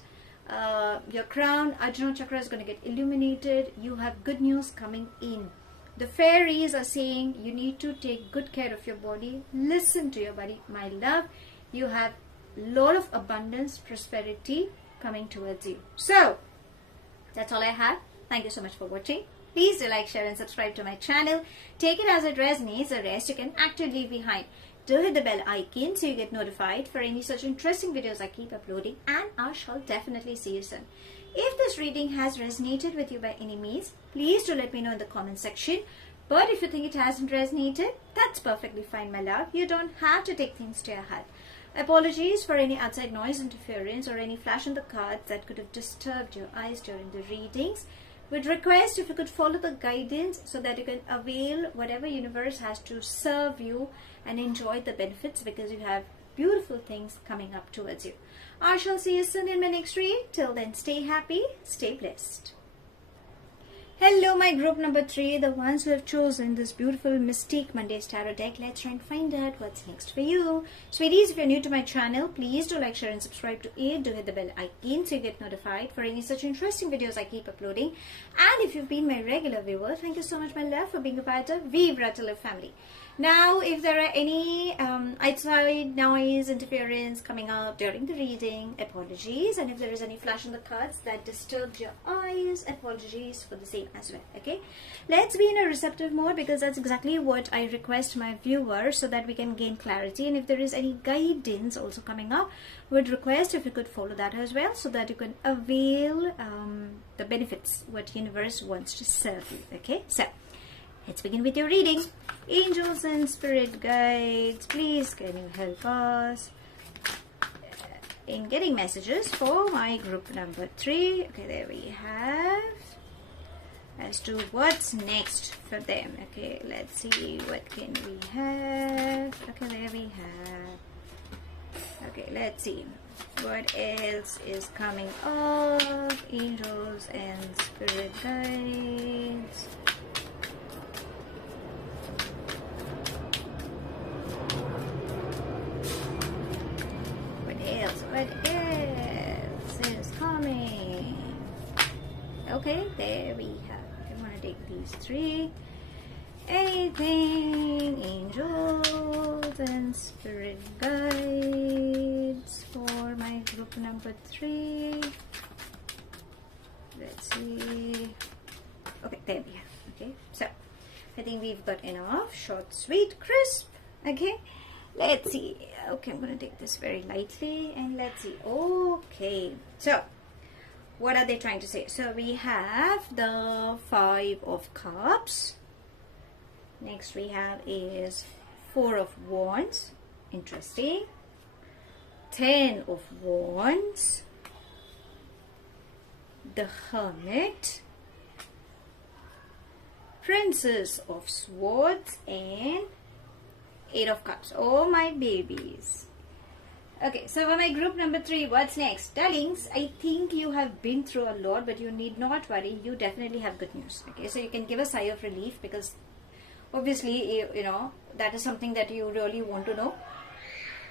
Your crown, Aaradhana chakra is going to get illuminated. You have good news coming in. The fairies are saying you need to take good care of your body. Listen to your body, my love. You have a lot of abundance, prosperity coming towards you. So, that's all I have. Thank you so much for watching. Please do like, share and subscribe to my channel. Take it as it resonates. The rest you can actively leave behind. Do hit the bell icon so you get notified for any such interesting videos I keep uploading, and I shall definitely see you soon. If this reading has resonated with you by any means, please do let me know in the comment section. But if you think it hasn't resonated, that's perfectly fine, my love. You don't have to take things to your heart. Apologies for any outside noise interference or any flash on the cards that could have disturbed your eyes during the readings. Would request if you could follow the guidance so that you can avail whatever universe has to serve you and enjoy the benefits, because you have beautiful things coming up towards you. I shall see you soon in my next read. Till then, stay happy, stay blessed. Hello, my group number 3, the ones who have chosen this beautiful Mystique Mondays Tarot deck. Let's try and find out what's next for you. Sweeties, if you're new to my channel, please do like, share and subscribe to it. Do hit the bell icon so you get notified for any such interesting videos I keep uploading. And if you've been my regular viewer, thank you so much, my love, for being a part of Vivre family. Now, if there are any outside noise, interference coming up during the reading, apologies. And if there is any flash on the cards that disturbed your eyes, apologies for the same as well. Okay, let's be in a receptive mode, because that's exactly what I request my viewers, so that we can gain clarity. And if there is any guidance also coming up, would request if you could follow that as well, so that you can avail the benefits what universe wants to serve you. Okay, so let's begin with your reading. Angels and spirit guides, please can you help us in getting messages for my group number 3. Okay, there we have, as to what's next for them. Okay, let's see what can we have. Okay, there we have. Okay, let's see what else is coming up. Angels and spirit guides. What else is coming? Okay, there we have. I want to take these 3. Anything, angels and spirit guides for my group number 3. Let's see. Okay, there we have. Okay, so I think we've got enough. Short, sweet, crisp. Okay. Let's see. Okay, I'm going to take this very lightly and let's see. Okay, so what are they trying to say? So we have the 5 of Cups. Next we have is 4 of Wands. Interesting. 10 of Wands. The Hermit. Princess of Swords and 8 of Cups. Oh my babies. Okay, so for my group number 3, what's next? Darlings, I think you have been through a lot, but you need not worry. You definitely have good news. Okay, so you can give a sigh of relief, because obviously, you know, that is something that you really want to know.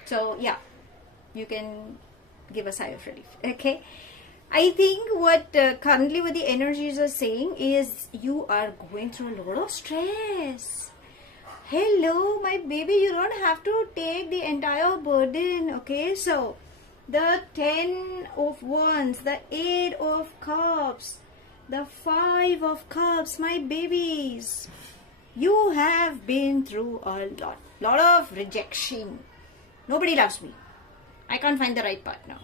So yeah, you can give a sigh of relief. Okay, I think what currently what the energies are saying is you are going through a lot of stress. Hello, my baby, you don't have to take the entire burden, okay? So, the 10 of Wands, the 8 of Cups, the 5 of Cups, my babies. You have been through a lot of rejection. Nobody loves me. I can't find the right partner.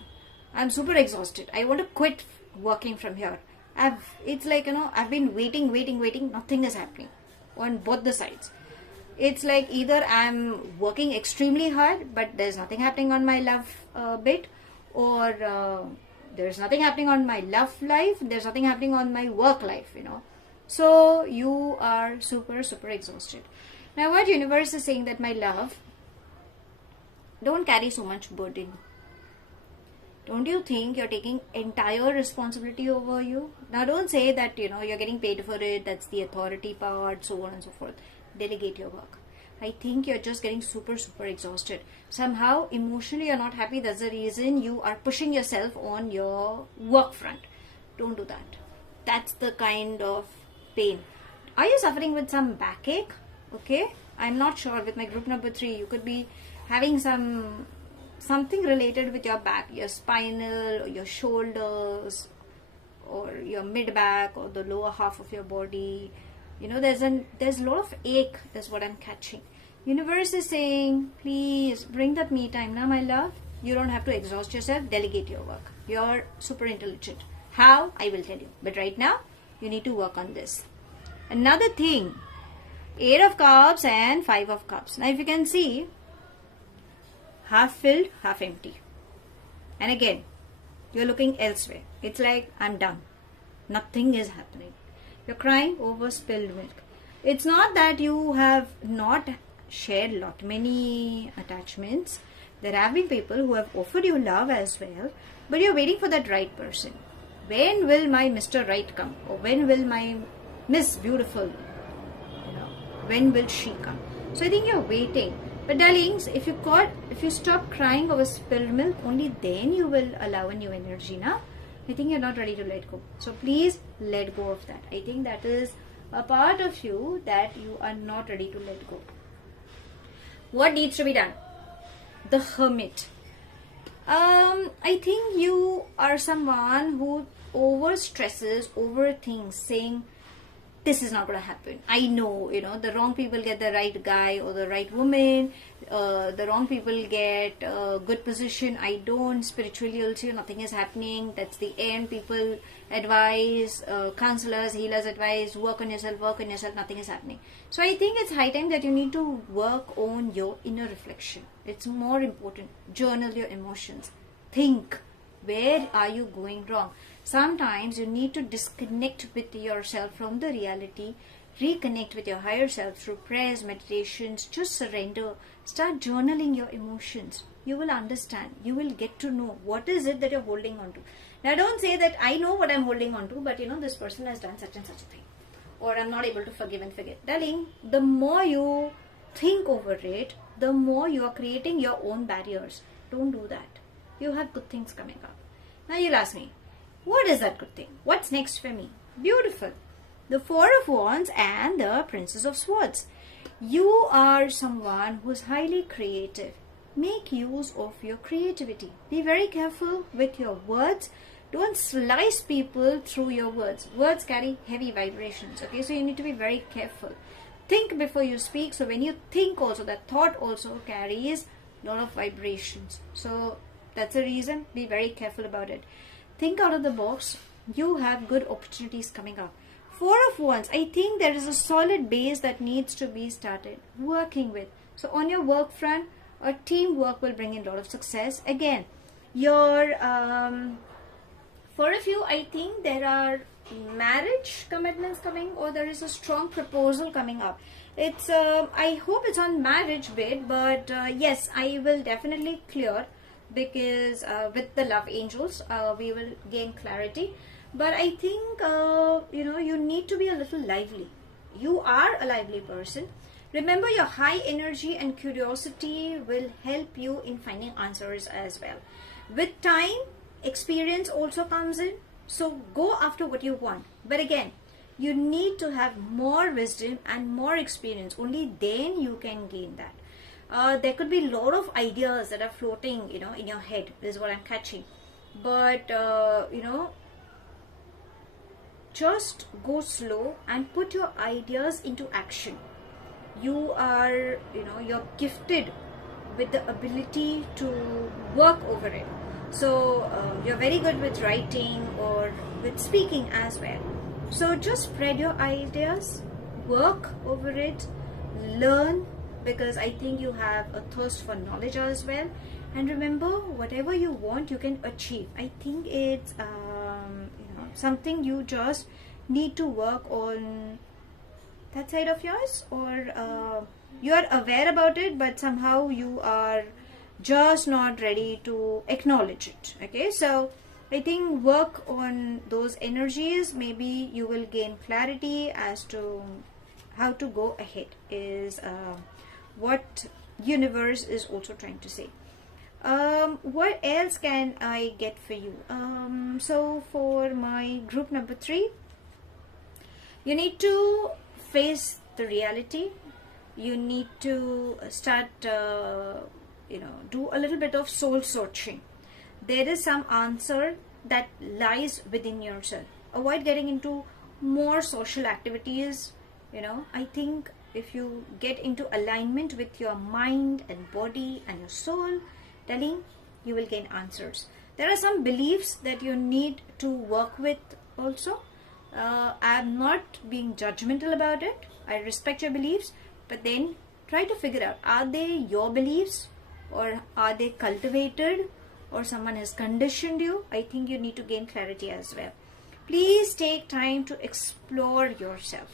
I'm super exhausted. I want to quit working from here. It's like, I've been waiting. Nothing is happening on both the sides. It's like either I'm working extremely hard, but there's nothing happening on my love bit, or there's nothing happening on my love life. There's nothing happening on my work life, So you are super exhausted. Now what universe is saying that, my love, don't carry so much burden. Don't you think you're taking entire responsibility over you? Now don't say that, you're getting paid for it, that's the authority part, so on and so forth. Delegate your work. I think you're just getting super exhausted. Somehow, emotionally you're not happy. That's the reason you are pushing yourself on your work front. Don't do that. That's the kind of pain. Are you suffering with some backache? Okay. I'm not sure. With my group number 3, you could be having something related with your back, your spinal, or your shoulders, or your mid back, or the lower half of your body. There's a lot of ache. That's what I'm catching. Universe is saying, please bring that me time now, my love. You don't have to exhaust yourself. Delegate your work. You're super intelligent. How? I will tell you. But right now, you need to work on this. Another thing, 8 of Cups and 5 of Cups. Now if you can see, half filled, half empty. And again, you're looking elsewhere. It's like, I'm done. Nothing is happening. You're crying over spilled milk. It's not that you have not shared many attachments. There have been people who have offered you love as well, but you're waiting for that right person. When will my Mr. Right come? Or when will my Miss Beautiful, when will she come? So I think you're waiting. But darlings, if you stop crying over spilled milk, only then you will allow a new energy now. I think you're not ready to let go. So please let go of that. I think that is a part of you that you are not ready to let go. What needs to be done? The Hermit. I think you are someone who overstresses, overthinks, saying, this is not going to happen. I know, the wrong people get the right guy or the right woman. The wrong people get a good position. I don't. Spiritually also, nothing is happening. That's the end. People advise, counselors, healers advise, work on yourself, nothing is happening. So I think it's high time that you need to work on your inner reflection. It's more important. Journal your emotions. Think. Where are you going wrong? Sometimes you need to disconnect with yourself from the reality, reconnect with your higher self through prayers, meditations, just surrender. Start journaling your emotions. You will understand. You will get to know what is it that you're holding on to. Now don't say that I know what I'm holding on to, but this person has done such and such a thing. Or I'm not able to forgive and forget. Darling, the more you think over it, the more you are creating your own barriers. Don't do that. You have good things coming up. Now you'll ask me, what is that good thing? What's next for me? Beautiful. The 4 of Wands and the Princess of Swords. You are someone who's highly creative. Make use of your creativity. Be very careful with your words. Don't slice people through your words. Words carry heavy vibrations. Okay, so you need to be very careful. Think before you speak. So when you think also, that thought also carries a lot of vibrations. So that's the reason. Be very careful about it. Think out of the box. You have good opportunities coming up. 4 of Wands. I think there is a solid base that needs to be started working with. So on your work front, a teamwork will bring in a lot of success. Again, your for a few, I think there are marriage commitments coming, or there is a strong proposal coming up. It's I hope it's on marriage bit, but yes, I will definitely clear, because with the love angels we will gain clarity. But I think you need to be a little lively. You are a lively person. Remember, your high energy and curiosity will help you in finding answers as well. With time, experience also comes in. So go after what you want. But again, you need to have more wisdom and more experience. Only then you can gain that. There could be a lot of ideas that are floating, in your head, is what I'm catching. But, just go slow and put your ideas into action. You are, you're gifted with the ability to work over it. So you're very good with writing or with speaking as well. So just spread your ideas, work over it, learn, because I think you have a thirst for knowledge as well. And remember, whatever you want, you can achieve. I think it's something you just need to work on that side of yours, or you are aware about it, but somehow you are just not ready to acknowledge it. Okay, so I think work on those energies. Maybe you will gain clarity as to how to go ahead, is what universe is also trying to say. What else can I get for you? So for my group number 3, you need to face the reality. You need to start do a little bit of soul searching. There is some answer that lies within yourself. Avoid getting into more social activities. I think if you get into alignment with your mind and body and your soul, darling, you will gain answers. There are some beliefs that you need to work with also. I am not being judgmental about it. I respect your beliefs, but then try to figure out, are they your beliefs, or are they cultivated, or someone has conditioned you? I think you need to gain clarity as well. Please take time to explore yourself.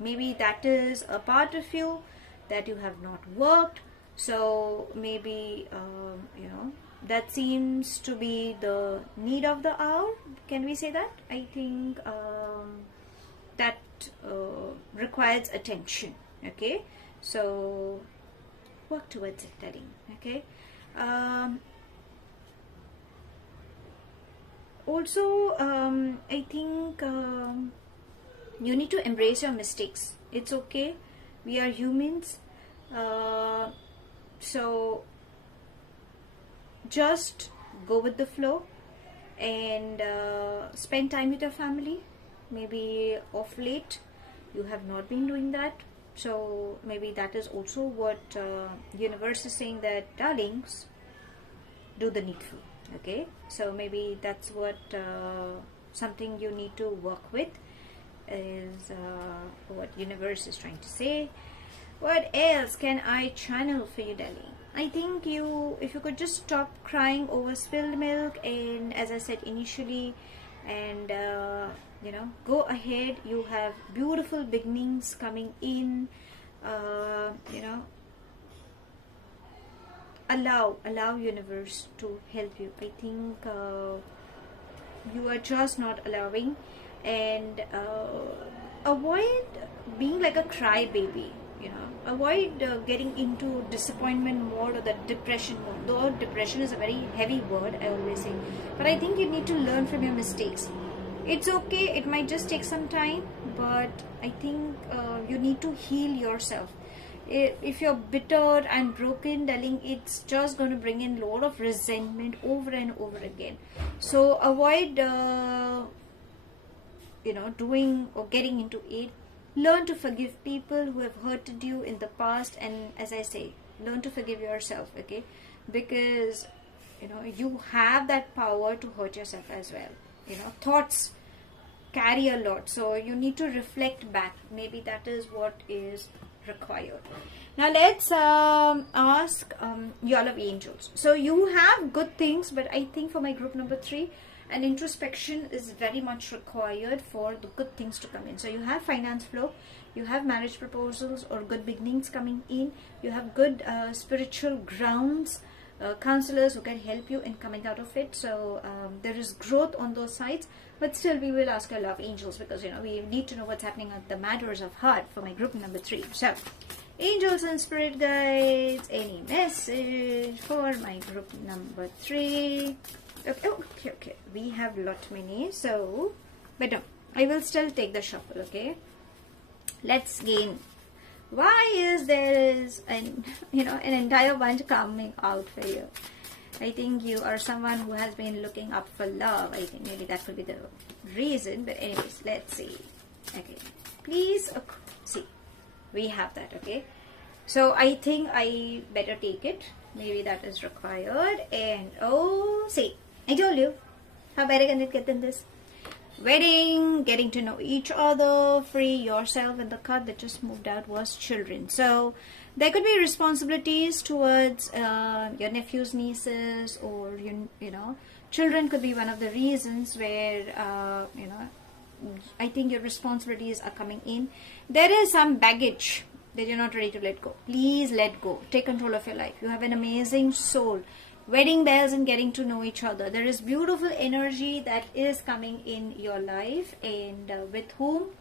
Maybe that is a part of you that you have not worked. So maybe, that seems to be the need of the hour. Can we say that? I think that requires attention. Okay, so work towards it, darling. Okay. Also, I think you need to embrace your mistakes. It's okay. We are humans. So just go with the flow and spend time with your family. Maybe off late you have not been doing that, so maybe that is also what universe is saying, that darlings, do the needful. Okay, so maybe that's what something you need to work with, is what universe is trying to say. What else can I channel for you, darling? I think if you could just stop crying over spilled milk, and as I said initially, and go ahead. You have beautiful beginnings coming in. Allow universe to help you. I think you are just not allowing, and avoid being like a crybaby. Avoid getting into disappointment mode or the depression mode. Though depression is a very heavy word, I always say, but I think you need to learn from your mistakes. It's okay, it might just take some time, but I think you need to heal yourself. If you're bitter and broken, darling, it's just going to bring in a lot of resentment over and over again. So avoid doing or getting into it. Learn to forgive people who have hurted you in the past, and as I say, learn to forgive yourself. Okay, because you have that power to hurt yourself as well. Thoughts carry a lot, so you need to reflect back. Maybe that is what is required. Now let's ask y'all of angels. So you have good things, but I think for my group number 3, an introspection is very much required for the good things to come in. So you have finance flow, you have marriage proposals or good beginnings coming in, you have good spiritual grounds, counselors who can help you in coming out of it. So there is growth on those sides, but still we will ask our love angels, because we need to know what's happening at the matters of heart for my group number 3. So angels and spirit guides, any message for my group number 3? Okay, oh, okay. We have lot many. So, but no, I will still take the shuffle. Okay. Let's gain. Why is there is an an entire bunch coming out for you? I think you are someone who has been looking up for love. I think maybe that could be the reason. But anyways, let's see. Okay, please see. We have that. Okay, so I think I better take it. Maybe that is required. And oh, see, I told you. How better can it get than this? Wedding, getting to know each other, free yourself, and the card that just moved out was children. So there could be responsibilities towards your nephews, nieces, or children could be one of the reasons where I think your responsibilities are coming in. There is some baggage that you're not ready to let go. Please let go. Take control of your life. You have an amazing soul. Wedding bells and getting to know each other. There is beautiful energy that is coming in your life, and with whom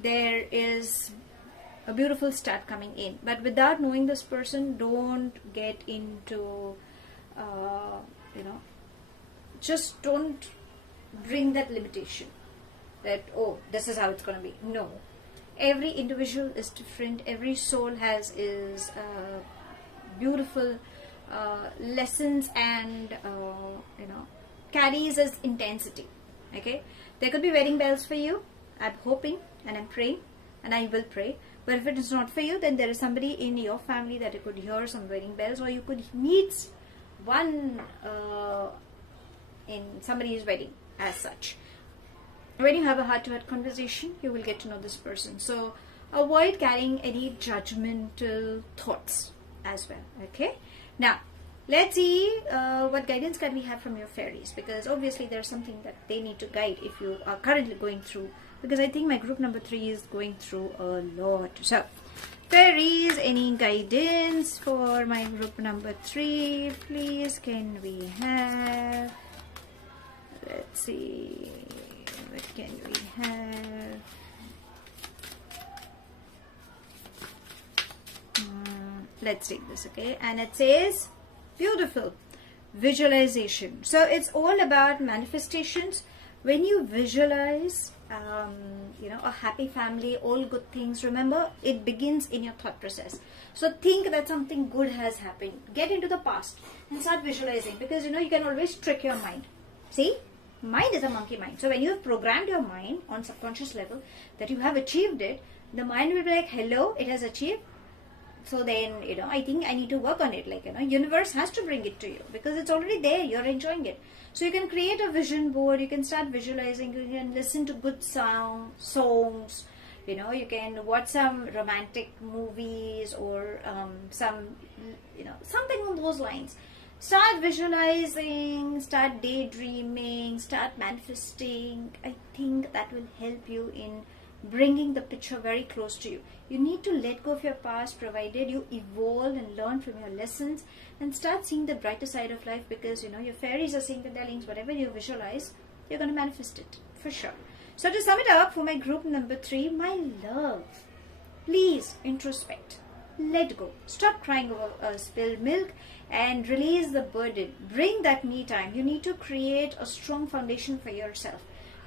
there is a beautiful start coming in. But without knowing this person, don't get into just don't bring that limitation that, oh, this is how it's going to be. No, every individual is different. Every soul is beautiful lessons, and carries as intensity. Okay, there could be wedding bells for you. I'm hoping and I'm praying, and I will pray. But if it is not for you, then there is somebody in your family that you could hear some wedding bells, or you could meet one in somebody's wedding as such. When you have a heart-to-heart conversation, you will get to know this person. So avoid carrying any judgmental thoughts as well. Okay, now let's see what guidance can we have from your fairies, because obviously there's something that they need to guide if you are currently going through, because I think my group number 3 is going through a lot. So fairies, any guidance for my group number 3, please? Can we have, let's see, what can we have? Let's take this. Okay, and it says beautiful visualization. So it's all about manifestations. When you visualize a happy family, all good things, remember it begins in your thought process. So think that something good has happened, get into the past and start visualizing, because you can always trick your mind. See, mind is a monkey mind. So when you have programmed your mind on subconscious level that you have achieved it, the mind will be like, hello, it has achieved. So then, I think I need to work on it. Like, universe has to bring it to you because it's already there. You're enjoying it. So you can create a vision board. You can start visualizing. You can listen to good songs. You can watch some romantic movies or something on those lines. Start visualizing, start daydreaming, start manifesting. I think that will help you in bringing the picture very close to you. You need to let go of your past, provided you evolve and learn from your lessons and start seeing the brighter side of life, because your fairies are saying that, darlings, whatever you visualize, you're going to manifest it for sure. So to sum it up for my group number 3, my love, please introspect, let go, stop crying over spilled milk and release the burden. Bring that me time. You need to create a strong foundation for yourself.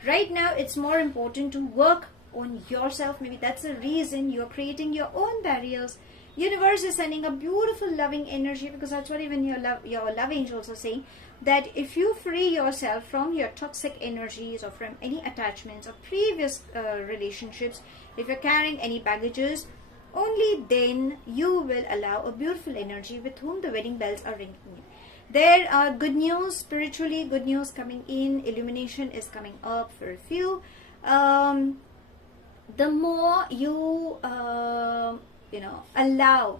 Right now it's more important to work on yourself. Maybe that's the reason you're creating your own barriers. Universe is sending a beautiful loving energy, because that's what even your love angels are saying, that if you free yourself from your toxic energies or from any attachments or previous relationships, if you're carrying any baggages, only then you will allow a beautiful energy with whom the wedding bells are ringing in. There are good news, spiritually good news coming in. Illumination is coming up for a few. The more you allow,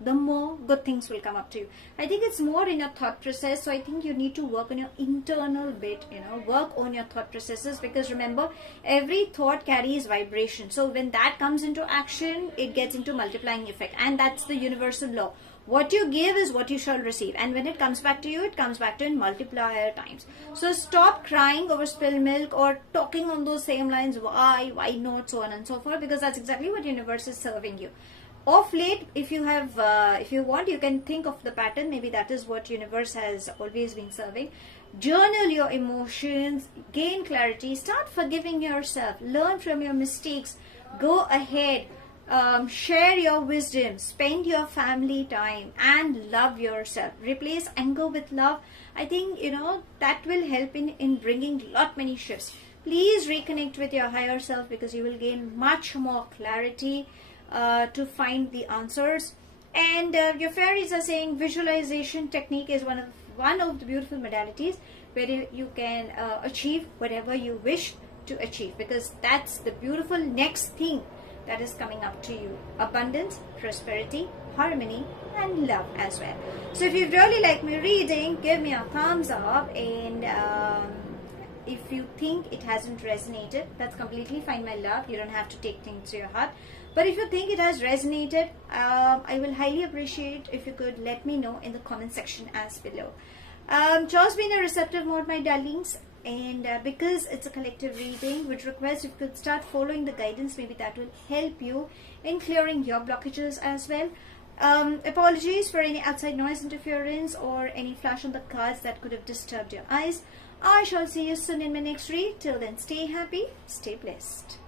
the more good things will come up to you. I think it's more in your thought process. So I think you need to work on your internal bit, work on your thought processes, because remember, every thought carries vibration. So when that comes into action, it gets into multiplying effect, and that's the universal law. What you give is what you shall receive, and when it comes back to you, it comes back to in multiplier times. So stop crying over spilled milk or talking on those same lines, why not, so on and so forth, because that's exactly what universe is serving you. Of late, if you want, you can think of the pattern. Maybe that is what universe has always been serving. journal your emotions, gain clarity, start forgiving yourself, learn from your mistakes, go ahead, share your wisdom, spend your family time, and love yourself. Replace anger with love. I think, that will help in bringing lot many shifts. Please reconnect with your higher self, because you will gain much more clarity to find the answers. And your fairies are saying visualization technique is one of the beautiful modalities where you can achieve whatever you wish to achieve, because that's the beautiful next thing that is coming up to you: abundance, prosperity, harmony, and love as well. So if you really like my reading, give me a thumbs up, and if you think it hasn't resonated, that's completely fine, my love. You don't have to take things to your heart. But if you think it has resonated, I will highly appreciate if you could let me know in the comment section as below. Just be in a receptive mode, my darlings. And because it's a collective reading, would request if you could start following the guidance. Maybe that will help you in clearing your blockages as well. Apologies for any outside noise interference or any flash on the cards that could have disturbed your eyes. I shall see you soon in my next read. Till then, stay happy, stay blessed.